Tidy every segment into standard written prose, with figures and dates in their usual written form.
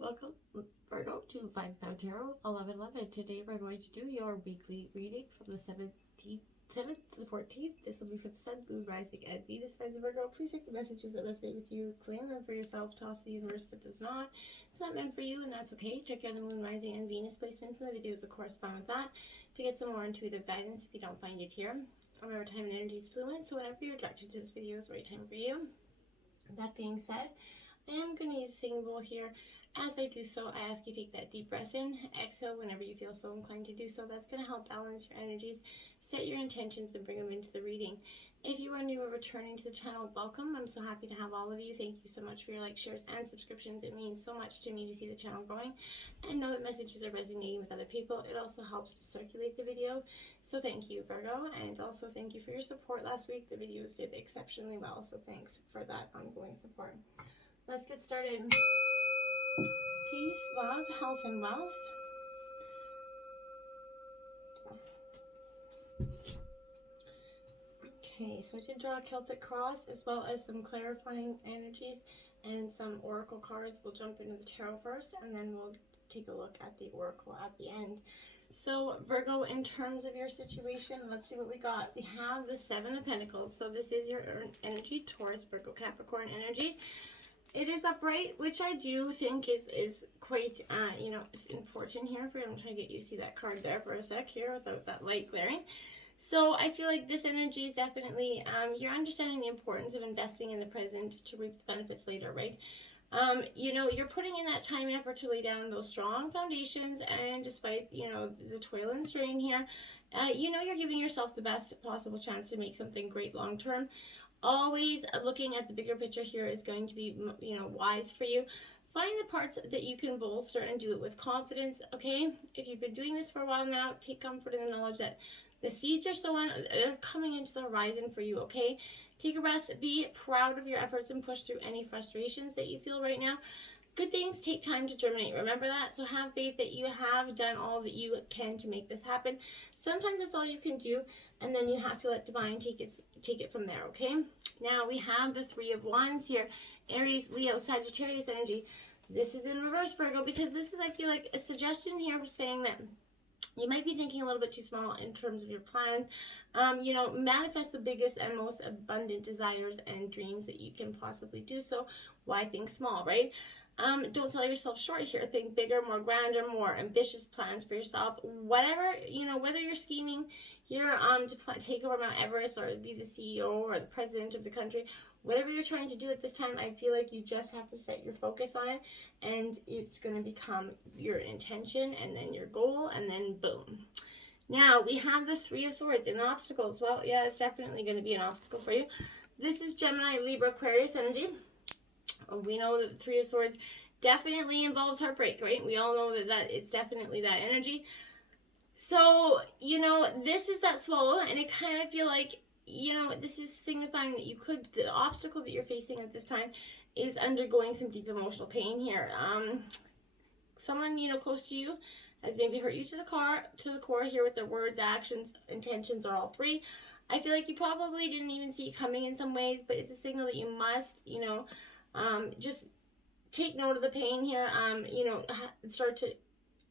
Welcome, Virgo, to Find Pound Tarot 1111. Today we're going to do your weekly reading from the 7th to the 14th. This will be for the Sun, Moon, Rising, and Venus signs of Virgo. Please take the messages that resonate with you, claim them for yourself, toss the universe that does not. It's not meant for you, and that's okay. Check out the Moon, Rising, and Venus placements in the videos that correspond with that to get some more intuitive guidance if you don't find it here. Remember, time and energy is fluent, so whenever you're attracted to this video is the right time for you. That being said, I am going to use a singing bowl here. As I do so, I ask you to take that deep breath in, exhale whenever you feel so inclined to do so. That's going to help balance your energies, set your intentions, and bring them into the reading. If you are new or returning to the channel, welcome. I'm so happy to have all of you. Thank you so much for your likes, shares, and subscriptions. It means so much to me to see the channel growing and know that messages are resonating with other people. It also helps to circulate the video. So thank you, Virgo, and also thank you for your support last week. The videos did exceptionally well, so thanks for that ongoing support. Let's get started. Peace, love, health, and wealth. Okay, so I did draw a Celtic cross as well as some clarifying energies and some oracle cards. We'll jump into the tarot first and then we'll take a look at the oracle at the end. So Virgo, in terms of your situation, let's see what we got. We have the Seven of Pentacles. So this is your energy, Taurus, Virgo, Capricorn energy. It is upright, which I do think is quite, important here. I'm trying to get you to see that card there for a sec here without that light glaring. So I feel like this energy is definitely, you're understanding the importance of investing in the present to reap the benefits later, right? You're putting in that time and effort to lay down those strong foundations, and despite, the toil and strain here, you're giving yourself the best possible chance to make something great long term. Always looking at the bigger picture here is going to be, wise for you. Find the parts that you can bolster and do it with confidence, okay? If you've been doing this for a while now, take comfort in the knowledge that the seeds are sown, they're coming into the horizon for you, okay? Take a rest, be proud of your efforts, and push through any frustrations that you feel right now. Good things take time to germinate. Remember that? So have faith that you have done all that you can to make this happen. Sometimes that's all you can do, and then you have to let divine take it from there, okay? Now we have the Three of Wands here. Aries, Leo, Sagittarius energy. This is in reverse, Virgo, because this is, I feel like, a suggestion here for saying that you might be thinking a little bit too small in terms of your plans. Manifest the biggest and most abundant desires and dreams that you can possibly do so. Why think small, right? Don't sell yourself short here. Think bigger, more grander, more ambitious plans for yourself. Whatever, whether you're scheming here to take over Mount Everest or be the CEO or the president of the country, whatever you're trying to do at this time, I feel like you just have to set your focus on it, and it's going to become your intention and then your goal, and then boom. Now, we have the Three of Swords and obstacles. Well, yeah, it's definitely going to be an obstacle for you. This is Gemini, Libra, Aquarius energy. We know that the Three of Swords definitely involves heartbreak, right? We all know that it's definitely that energy. So, this is that swallow, and I kind of feel like, this is signifying that the obstacle that you're facing at this time is undergoing some deep emotional pain here. Someone, close to you has maybe hurt you to the core here with their words, actions, intentions, or all three. I feel like you probably didn't even see it coming in some ways, but it's a signal that you must, just take note of the pain here, start to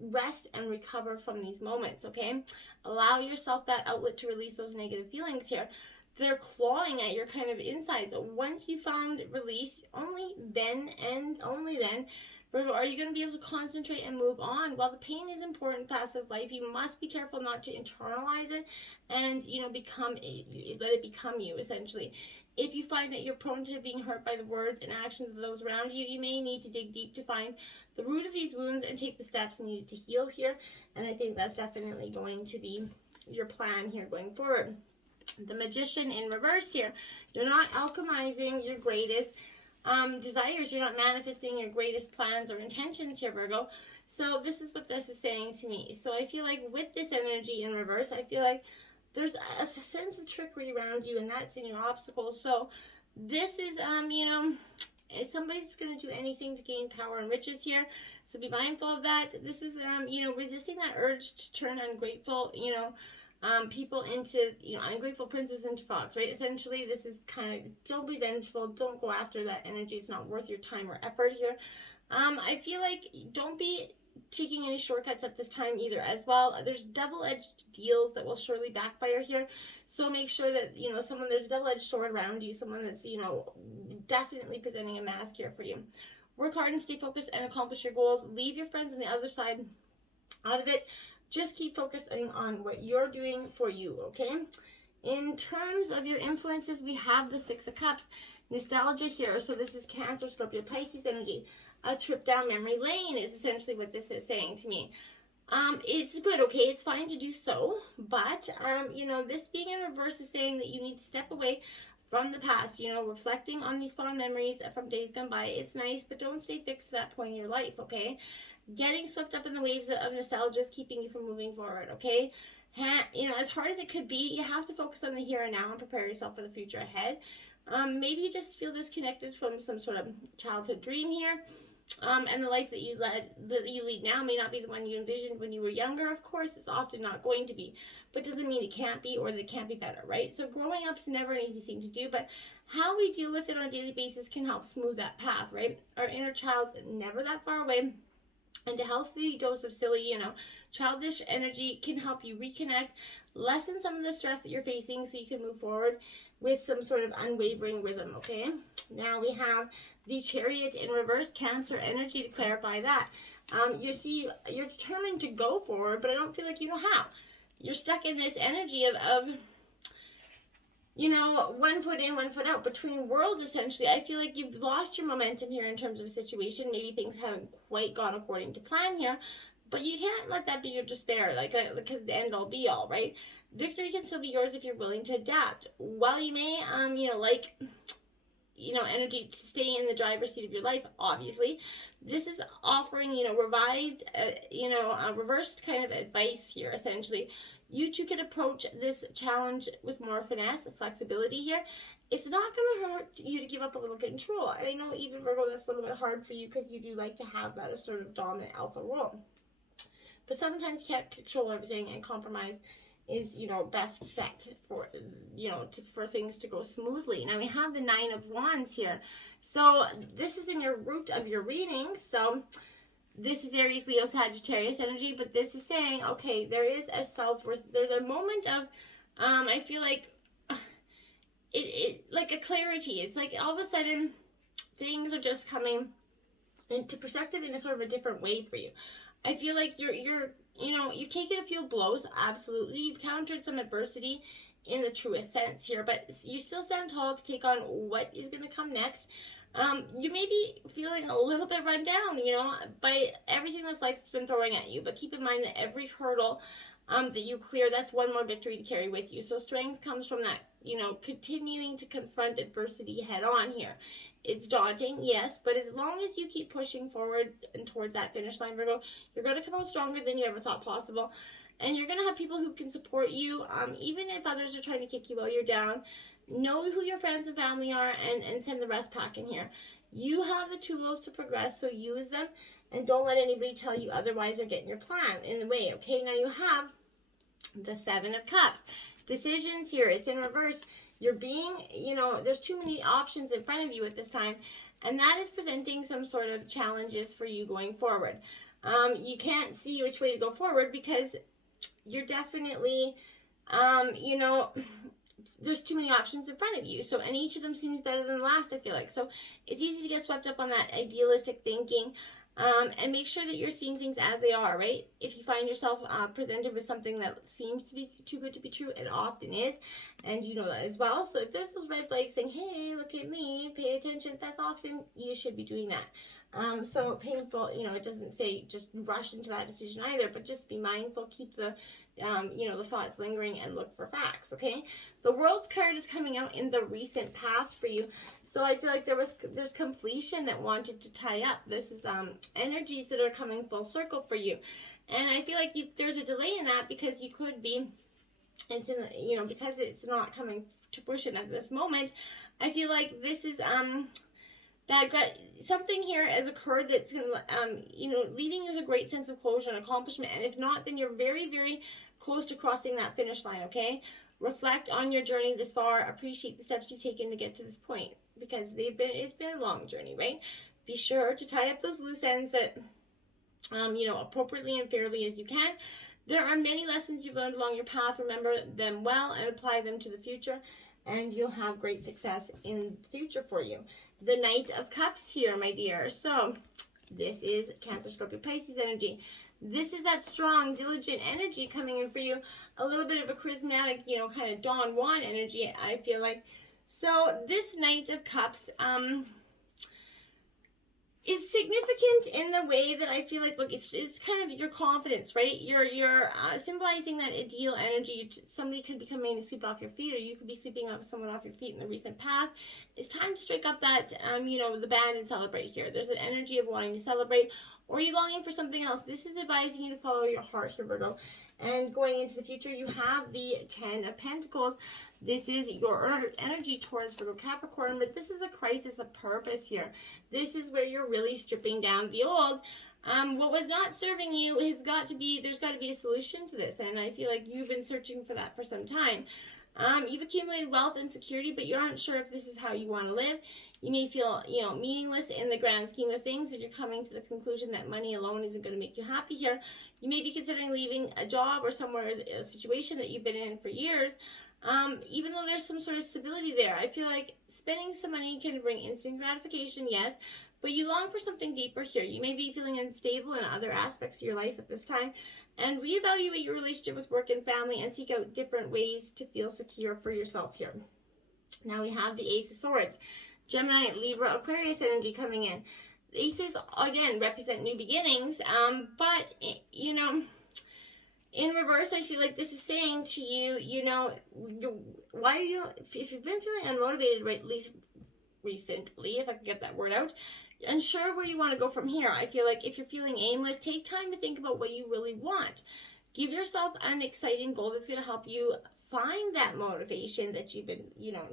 rest and recover from these moments, okay? Allow yourself that outlet to release those negative feelings here. They're clawing at your kind of insides. Once you found release, only then and only then are you going to be able to concentrate and move on. While the pain is important facet of life, you must be careful not to internalize it and, let it become you, essentially. If you find that you're prone to being hurt by the words and actions of those around you, you may need to dig deep to find the root of these wounds and take the steps needed to heal here. And I think that's definitely going to be your plan here going forward. The Magician in reverse here. You're not alchemizing your greatest desires. You're not manifesting your greatest plans or intentions here, Virgo. So this is what this is saying to me. So I feel like with this energy in reverse, I feel like there's a sense of trickery around you, and that's in your obstacles. So this is, somebody's going to do anything to gain power and riches here. So be mindful of that. This is, resisting that urge to turn ungrateful, people into, ungrateful princes into frogs, right? Essentially, this is kind of, don't be vengeful. Don't go after that energy. It's not worth your time or effort here. I feel like don't be taking any shortcuts at this time either as well. There's double-edged deals that will surely backfire here. So make sure that, there's a double-edged sword around you, someone that's, definitely presenting a mask here for you. Work hard and stay focused and accomplish your goals. Leave your friends on the other side out of it. Just keep focusing on what you're doing for you, okay? In terms of your influences, we have the Six of Cups. Nostalgia here. So this is Cancer, Scorpio, Pisces energy. A trip down memory lane is essentially what this is saying to me. It's good, okay? It's fine to do so. But, this being in reverse is saying that you need to step away from the past, reflecting on these fond memories from days gone by. It's nice, but don't stay fixed to that point in your life, okay? Getting swept up in the waves of nostalgia is keeping you from moving forward, okay? As hard as it could be, you have to focus on the here and now and prepare yourself for the future ahead. Maybe you just feel disconnected from some sort of childhood dream here. And the life that you lead now may not be the one you envisioned when you were younger. Of course, it's often not going to be, but doesn't mean it can't be or that it can't be better, right? So growing up's never an easy thing to do, but how we deal with it on a daily basis can help smooth that path, right? Our inner child's never that far away. And a healthy dose of silly, childish energy can help you reconnect, lessen some of the stress that you're facing so you can move forward with some sort of unwavering rhythm, okay? Now we have the Chariot in reverse, Cancer energy, to clarify that. You see, you're determined to go forward, but I don't feel like you know how. You're stuck in this energy of one foot in, one foot out, between worlds, essentially. I feel like you've lost your momentum here in terms of a situation. Maybe things haven't quite gone according to plan here, but you can't let that be your despair, like the end all be all, right? Victory can still be yours if you're willing to adapt. While you may, energy to stay in the driver's seat of your life, obviously, this is offering, revised, reversed kind of advice here, essentially. You too can approach this challenge with more finesse, flexibility here. It's not going to hurt you to give up a little control. I know even Virgo, that's a little bit hard for you because you do like to have that as sort of dominant alpha role. But sometimes you can't control everything, and compromise is, best set for, for things to go smoothly. Now we have the Nine of Wands here. So this is in your root of your reading. So this is Aries, Leo, Sagittarius energy, but this is saying, okay, there is there's a moment of, I feel like, it like a clarity. It's like all of a sudden things are just coming into perspective in a sort of a different way for you. I feel like you've taken a few blows, absolutely. You've countered some adversity in the truest sense here, but you still stand tall to take on what is going to come next. You may be feeling a little bit run down, by everything this life's been throwing at you, but keep in mind that every hurdle that you clear, that's one more victory to carry with you. So strength comes from that, continuing to confront adversity head on here. It's daunting, yes, but as long as you keep pushing forward and towards that finish line, Virgo, you're going to come out stronger than you ever thought possible. And you're going to have people who can support you, even if others are trying to kick you while you're down. Know who your friends and family are, and send the rest packing here. You have the tools to progress, so use them, and don't let anybody tell you otherwise or get in your plan in the way, okay? Now you have the Seven of Cups. Decisions here, it's in reverse. You're being, there's too many options in front of you at this time, and that is presenting some sort of challenges for you going forward. You can't see which way to go forward because you're definitely, there's too many options in front of you. So, and each of them seems better than the last, I feel like. So it's easy to get swept up on that idealistic thinking. And make sure that you're seeing things as they are, right? If you find yourself presented with something that seems to be too good to be true, it often is, and you know that as well. So if there's those red flags saying, hey, look at me, pay attention, that's often you should be doing that. So painful, it doesn't say just rush into that decision either, but just be mindful, keep the the thoughts lingering, and look for facts, okay? The World's card is coming out in the recent past for you. So I feel like there's completion that wanted to tie up. This is energies that are coming full circle for you. And I feel like there's a delay in that because you could be, it's in, because it's not coming to fruition at this moment. I feel like this is, something here has occurred that's going to, leaving you with a great sense of closure and accomplishment. And if not, then you're very, very close to crossing that finish line, okay? Reflect on your journey this far. Appreciate the steps you've taken to get to this point because it's been a long journey, right? Be sure to tie up those loose ends that, appropriately and fairly as you can. There are many lessons you've learned along your path. Remember them well and apply them to the future, and you'll have great success in the future for you. The Knight of Cups here, my dear. So this is Cancer, Scorpio, Pisces energy. This is that strong, diligent energy coming in for you. A little bit of a charismatic, kind of Don Juan energy, I feel like. So this Knight of Cups is significant in the way that I feel like, look, it's kind of your confidence, right? You're symbolizing that ideal energy. Somebody could be coming to sweep off your feet, or you could be sweeping up someone off your feet in the recent past. It's time to strike up that, the band and celebrate here. There's an energy of wanting to celebrate, or you longing for something else. This is advising you to follow your heart here, Virgo. And going into the future, you have the 10 of Pentacles. This is your energy towards Virgo, Capricorn, but this is a crisis of purpose here. This is where you're really stripping down the old. What was not serving you there's got to be a solution to this, and I feel like you've been searching for that for some time. You've accumulated wealth and security, but you aren't sure if this is how you want to live. You may feel, meaningless in the grand scheme of things if you're coming to the conclusion that money alone isn't going to make you happy here. You may be considering leaving a job or somewhere, a situation that you've been in for years. Even though there's some sort of stability there, I feel like spending some money can bring instant gratification, yes, but you long for something deeper here. You may be feeling unstable in other aspects of your life at this time, and reevaluate your relationship with work and family and seek out different ways to feel secure for yourself here. Now we have the Ace of Swords. Gemini, Libra, Aquarius energy coming in. The Aces, again, represent new beginnings, but, in reverse, I feel like this is saying to you, why are you, if you've been feeling unmotivated, right, at least recently, if I can get that word out, unsure where you want to go from here. I feel like if you're feeling aimless, take time to think about what you really want. Give yourself an exciting goal that's going to help you find that motivation that you've been,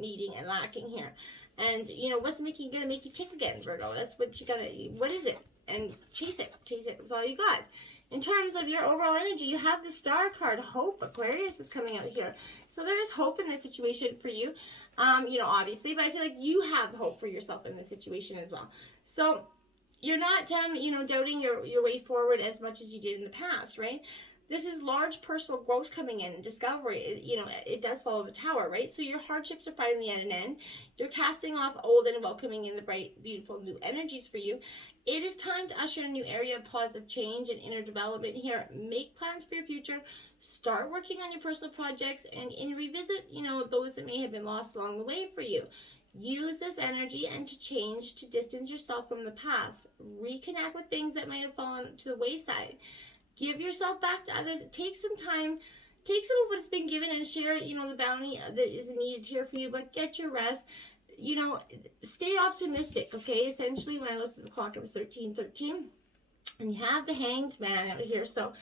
needing and lacking here. And, what's going to make you tick again, Virgo? That's what you got to, what is it? And chase it with all you got. In terms of your overall energy, you have the Star card, Hope. Aquarius is coming out here. So there is hope in this situation for you, obviously, but I feel like you have hope for yourself in this situation as well. So you're not, doubting your way forward as much as you did in the past, right? This is large personal growth coming in and discovery. It does follow the Tower, right? So your hardships are finding an end. You're casting off old and welcoming in the bright, beautiful new energies for you. It is time to usher in a new area of positive change and inner development here. Make plans for your future. Start working on your personal projects and revisit, those that may have been lost along the way for you. Use this energy and to distance yourself from the past. Reconnect with things that might have fallen to the wayside. Give yourself back to others. Take some time. Take some of what's been given and share, the bounty that is needed here for you, but get your rest. Stay optimistic, okay? Essentially, when I looked at the clock, it was 13:13. And you have the Hanged Man out here. So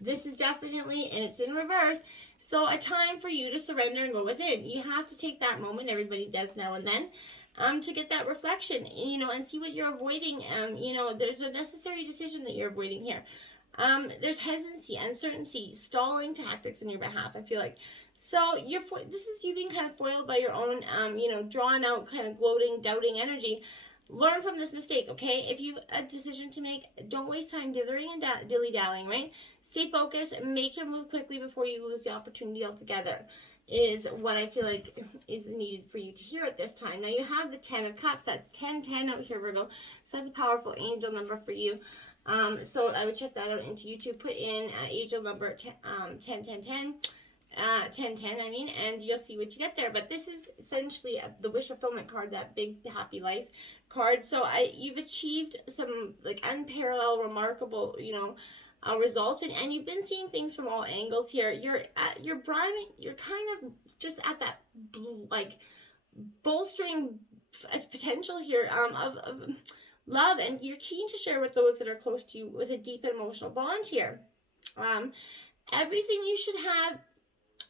this is definitely, and it's in reverse, so a time for you to surrender and go within. You have to take that moment, everybody does now and then, to get that reflection, and see what you're avoiding. There's a necessary decision that you're avoiding here. There's hesitancy, uncertainty, stalling tactics on your behalf, I feel like. So this is you being kind of foiled by your own, drawn out, kind of gloating, doubting energy. Learn from this mistake, okay? If you have a decision to make, don't waste time dithering and dilly-dallying, right? Stay focused and make your move quickly before you lose the opportunity altogether, is what I feel like is needed for you to hear at this time. Now, you have the 10 of Cups. That's 1010 out here, Virgo. So that's a powerful angel number for you. So I would check that out into YouTube. Put in angel number 1010. 1010, and you'll see what you get there. But this is essentially the wish fulfillment card, that big happy life card. So you've achieved some like unparalleled, remarkable, results, and you've been seeing things from all angles here. You're kind of just at that like bolstering potential here of love, and you're keen to share with those that are close to you with a deep emotional bond here. Everything you should have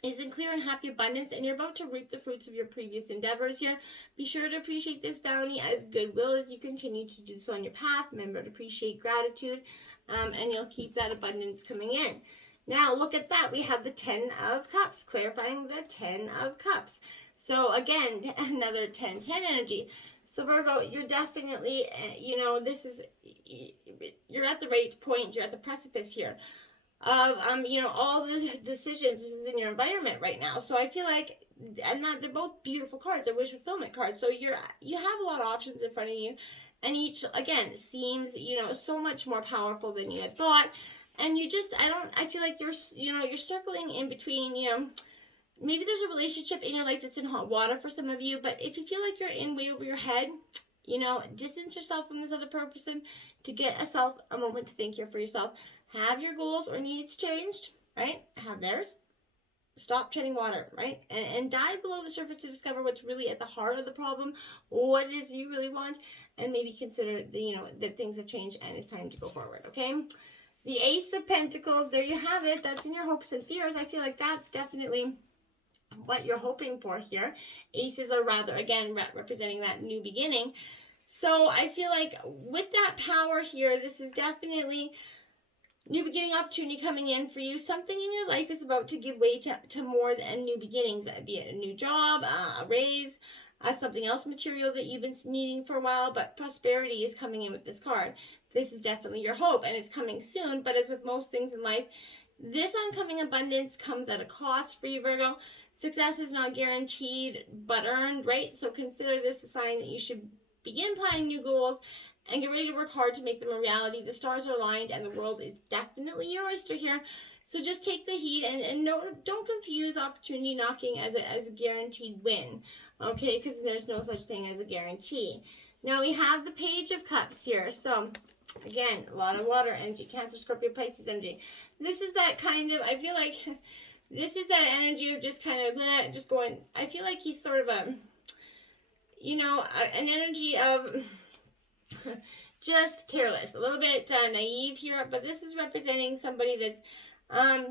is in clear and happy abundance, and you're about to reap the fruits of your previous endeavors here. Be sure to appreciate this bounty as goodwill as you continue to do so on your path. Remember to appreciate gratitude, and you'll keep that abundance coming in. Now, look at that. We have the 10 of Cups, clarifying the 10 of Cups. So, again, another 10-10 energy. So Virgo, you're definitely, you're at the right point. You're at the precipice here of, all the decisions. This is in your environment right now. So I feel like, and that they're both beautiful cards. They're wish fulfillment cards. So you have a lot of options in front of you, and each again seems, so much more powerful than you had thought. And I feel like you're circling in between, maybe there's a relationship in your life that's in hot water for some of you, but if you feel like you're in way over your head, distance yourself from this other person to get a moment to think here for yourself. Have your goals or needs changed, right? Have theirs. Stop treading water, right? And dive below the surface to discover what's really at the heart of the problem, what it is you really want, and maybe consider that things have changed and it's time to go forward, okay? The Ace of Pentacles, there you have it. That's in your hopes and fears. I feel like that's definitely what you're hoping for here. Aces are rather, again, representing that new beginning. So I feel like with that power here, this is definitely new beginning opportunity coming in for you. Something in your life is about to give way to more than new beginnings, be it a new job, a raise, something else material that you've been needing for a while, but prosperity is coming in with this card. This is definitely your hope, and it's coming soon, but as with most things in life, this oncoming abundance comes at a cost for you, Virgo. Success is not guaranteed, but earned, right? So consider this a sign that you should begin planning new goals and get ready to work hard to make them a reality. The stars are aligned, and the world is definitely your oyster here. So just take the heat, and don't confuse opportunity knocking as a guaranteed win, okay? Because there's no such thing as a guarantee. Now we have the Page of Cups here. So again, a lot of water energy, Cancer, Scorpio, Pisces energy. This is that kind of, I feel like this is that energy of just kind of just going. I feel like he's sort of an energy of just careless, a little bit naive here, but this is representing somebody that's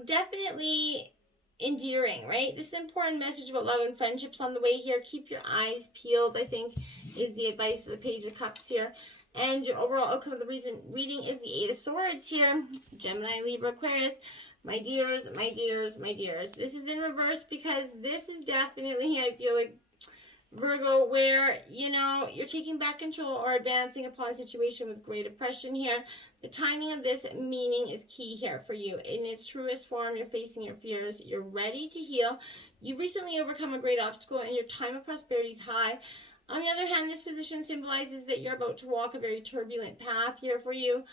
definitely endearing, right? This is an important message about love and friendships on the way here. Keep your eyes peeled, I think, is the advice of the Page of Cups here. And your overall outcome of the reading is the Eight of Swords here. Gemini, Libra, Aquarius. My dears, my dears, my dears. This is in reverse because this is definitely, I feel like, Virgo, where, you're taking back control or advancing upon a situation with great oppression here. The timing of this meaning is key here for you. In its truest form, you're facing your fears. You're ready to heal. You've recently overcome a great obstacle and your time of prosperity is high. On the other hand, this position symbolizes that you're about to walk a very turbulent path here for you.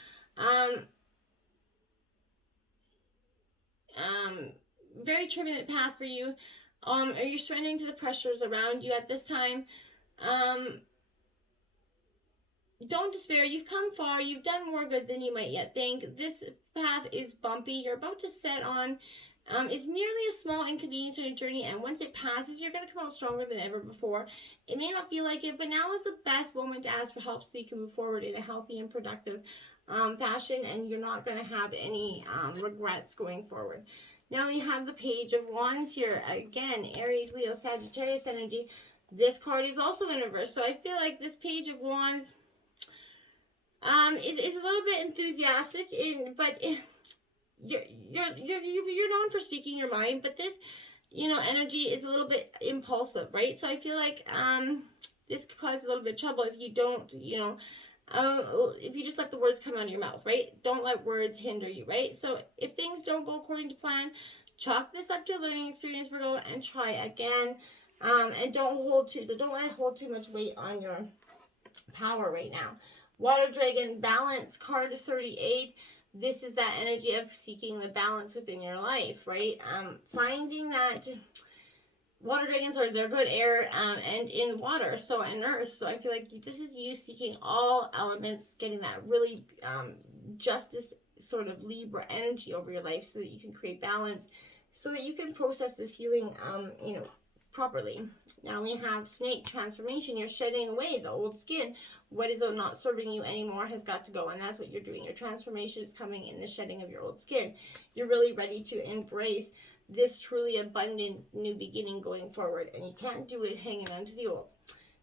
Very turbulent path for you. Are you surrendering to the pressures around you at this time? Don't despair. You've come far. You've done more good than you might yet think. This path is bumpy. You're about to set on. It's merely a small inconvenience on your journey, and once it passes, you're going to come out stronger than ever before. It may not feel like it, but now is the best moment to ask for help so you can move forward in a healthy and productive fashion, and you're not going to have any regrets going forward. Now we have the Page of Wands here. Again, Aries, Leo, Sagittarius energy. This card is also in reverse, so I feel like this Page of Wands is a little bit enthusiastic, but you're known for speaking your mind, but this energy is a little bit impulsive, right? So I feel like this could cause a little bit of trouble if you don't if you just let the words come out of your mouth, right? Don't let words hinder you, right? So if things don't go according to plan, chalk this up to a learning experience, Virgo, and try again. And don't let it hold too much weight on your power right now. Water Dragon, balance, card 38. This is that energy of seeking the balance within your life, right? Finding that water dragons they're good air and in water, so in earth. So I feel like this is you seeking all elements, getting that really justice sort of Libra energy over your life so that you can create balance, so that you can process this healing properly. Now we have Snake, transformation. You're shedding away the old skin. What is not serving you anymore has got to go, and that's what you're doing. Your transformation is coming in the shedding of your old skin. You're really ready to embrace this truly abundant new beginning going forward, and you can't do it hanging on to the old.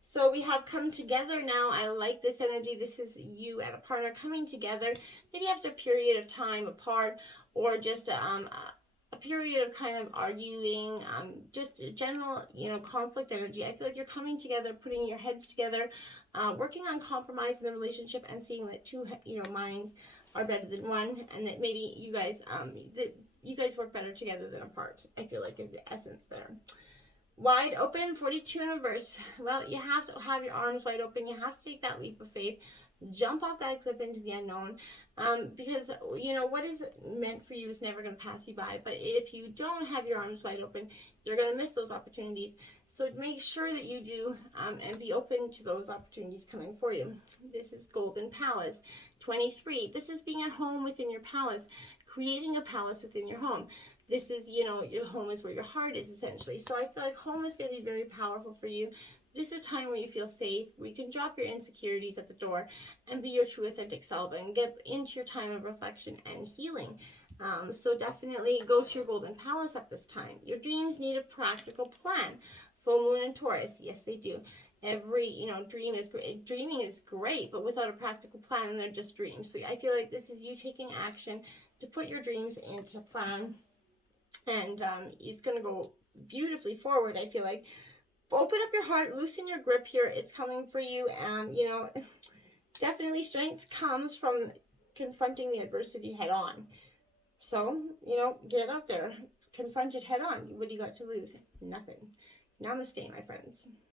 So we have come together now. I like this energy. This is you and a partner coming together, maybe after a period of time apart, or just a period of kind of arguing, just a general, conflict energy. I feel like you're coming together, putting your heads together, working on compromise in the relationship, and seeing that two, minds are better than one, and that maybe you guys work better together than apart. I feel like is the essence there. Wide open, 42 in reverse. Well, you have to have your arms wide open. You have to take that leap of faith. Jump off that cliff into the unknown, because what is meant for you is never going to pass you by. But if you don't have your arms wide open, you're going to miss those opportunities. So make sure that you do, and be open to those opportunities coming for you. This is Golden Palace, 23. This is being at home within your palace, creating a palace within your home. This is, your home is where your heart is, essentially. So I feel like home is going to be very powerful for you. This is a time where you feel safe, where you can drop your insecurities at the door and be your true authentic self and get into your time of reflection and healing. So definitely go to your Golden Palace at this time. Your dreams need a practical plan. Full moon in Taurus, yes they do. Every, dream is great. Dreaming is great, but without a practical plan, then they're just dreams. So I feel like this is you taking action to put your dreams into plan. And it's going to go beautifully forward, I feel like. Open up your heart, loosen your grip here. It's coming for you. Definitely strength comes from confronting the adversity head on. So, get out there. Confront it head on. What do you got to lose? Nothing. Namaste, my friends.